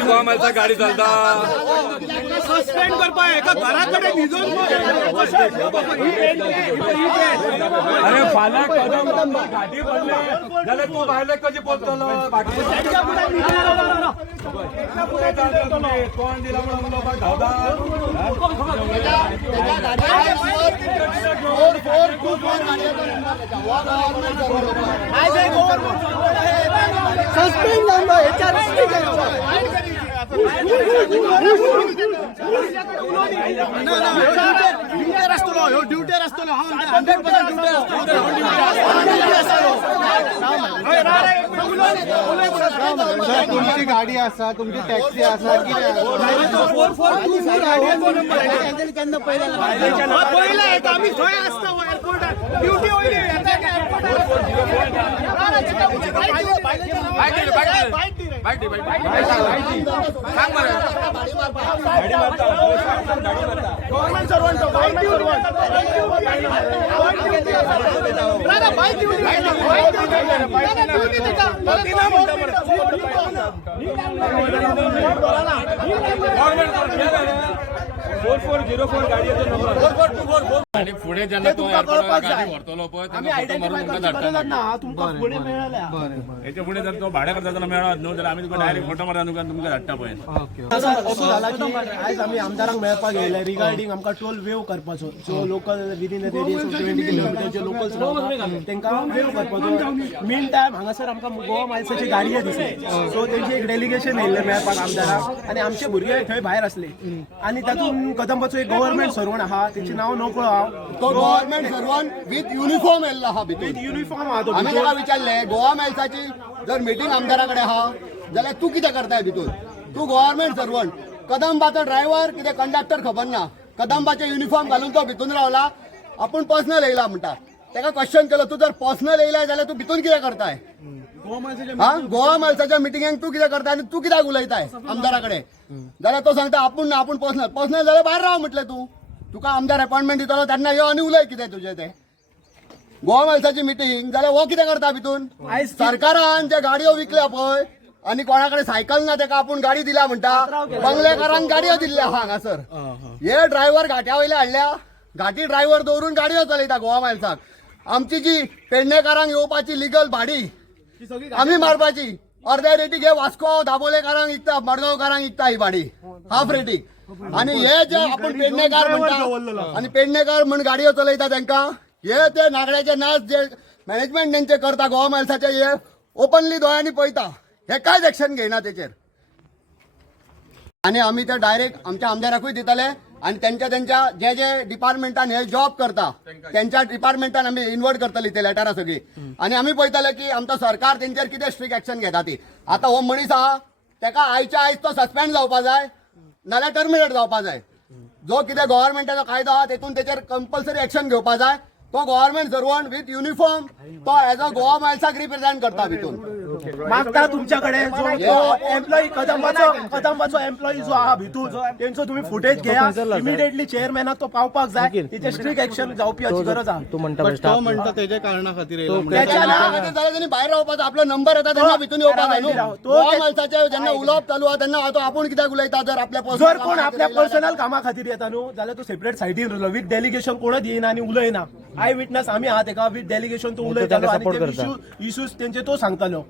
गोवा मालचा गाडी चलता सस्पेंड करपा एका घराकडे न्हिदून अरे फाल्यां कदम घाटी पडले जाल्यार तूं भायले कशें बोलतलो कोण दिला म्हणून उलोवपाक धांवता सस्पेंड जालो हेच्यार ड्युटीर आसतलो ह्यो ड्युटीर आसतलो 100% ड्युटीर तुमची गाडी आसा तुमची टॅक्सी आसा केन्ना पयला येता आमी थंय आसता एअरपोर्टार ड्युटी वयली गव्हर्नमेंट सर्वंट आणि पुढे जेन्ना तो एअरपोर्टार गाडी व्हरतलो पळय तुमकां पुढे मेळल्या हेच्या फुडें जर तो भाड्या करता मेळत न्हू जाल्यार आमी तुका डायरेक्ट फोटो मारता तुमकां धाडटा पळय असो जाला की आयज आमी आमदारांक मेळपाक येयले रिगार्डिंग आमकां टोल वेव करपाचो जो local within the radius of 20 kilometre जे लोकल्स रावता तांकां वेव करपाचो मेन टायम हांगासर आमकां गोवा मायल्साची गाडयो दिसली सो तेंची एक डेलिगेशन येयल्लें मेळपाक आमदारांक आनी आमचे भुरगे थंय भायर आसले आनी तातूंत कदंबाचो एक गव्हर्नमेंट सर्वंट आहा तेचें नांव नको हांव तो गव्हर्नमेंट सर्वंट विथ युनिफॉर्म येयल्लो आहा विथ युनिफॉर्म आहा तो आमी ताका विचारले गोवा मायल्साची जर मिटींग आमदाराकडे आहा जाल्यार तूं कितें करताय भितून तूं गव्हर्नमेंट सर्वंट कदंबाचो ड्रायव्हर कितें कंडक्टर खबर ना कदंबाचे युनिफॉर्म घालून तो भितून रावला आपूण पर्सनल येयला म्हणटा ताका क्वेश्चन केलो तूं जर पर्सनल येयला जाल्यार तू भितून कितें करताय गोवा मायल्साच्या मिटिंगेक तूं कितें करताय आनी तूं कित्याक उलयताय आमदाराकडे जाल्यार तो सांगता आपूण ना आपूण पर्सनल जाल्यार भायर राव म्हटलें तूं तुका आमदार अपॉइंटमेंट दितलो तेन्ना यो आनी उलय कितें तुजें तें गोवा मायल्साची मिटींग जाल्यार हो कितें करता भितून सरकारान जे गाडयो विकल्या पळय आनी कोणाकडे सायकल ना ताका आपूण गाडी दिल्या म्हणटा बंगलेकारांक गाडयो दिल्ल्या हांगासर हे ड्रायव्हर घाट्या वयले हाडल्या घाटी ड्रायव्हर दवरून गाडयो चलयता गोवा मायल्साक आमची जी पेडणेकारांक येवपाची लिगल भाडी आमी मारपाची अर्ध्या रेटीक हे वास्को दाबोलेकारांक विकता मडगांवकारांक विकता ही भाडी हाफ रेटीक आणि हे जे आपण पेडणेकार म्हणटा आणि पेडणेकार म्हण गाडयो चलयता तांकां हे ते नागड्याचे नाच जे मॅनेजमेंट तेंचे करता गोवा मायल्साचे हे ओपनली दोळ्यांनी पळयता हे कांयच एक्शन घेयना तेचेर आणि आमी ते डायरेक्ट आमच्या आमदाराकूय दितले आणि त्यांच्या जे जे डिपार्टमेंटान हे जॉब करता त्यांच्या डिपार्टमेंटान आमी इन्वर्ट करतली ते लेटरां सगळी आणि आमी पळयतले की आमचो सरकार तेंचेर कितें स्ट्रिक्ट एक्शन घेता ती आता हो मनीस आहा ताका आयच्या आयज तो सस्पेंड जावपा जाय नाल्यार टर्मिनेट जावपा जाय जो कितें गव्हर्नमेंटाचो कायदो आहा तेतून तेचेर कंपल्सरी एक्शन घेवपा जाय तो गव्हर्नमेंट सर्वंट विथ युनिफॉर्म तो एज अ गोवा मायल्साक रिप्रेझेंट करता भितून मागता तुमच्याकडे जो एम्प्लॉई कदंबाचो एम्प्लॉई जो आहा भितून तेंचो तुम्ही फुटेज घेया इमिडिएटली चेअरमॅनाक तो पावपाक जाय तेचे स्ट्रिक्ट एक्शन जावपी हाची गरज आहा तो म्हणटा तेच्या कारणां खातीर जाल्यार भायर रावपाचो आपलो नंबर येता तेन्ना भितून येवपाक जाय न्हू गोवा मायल्साचे जेन्ना उलोवप चालू आहा तेन्ना तो आपूण कित्याक उलयता जर कोण आपल्या पर्सनल कामा खातीर येता न्हू जाल्यार तो सेपरेट सायडीन उरलो विथ डेलिगेशन कोणच येयना आनी उलयना आय विटनस आमी आहा तेका विथ डेलिगेशन तो उलयतालो आनी इश्यूज तेंचे तो सांगतालो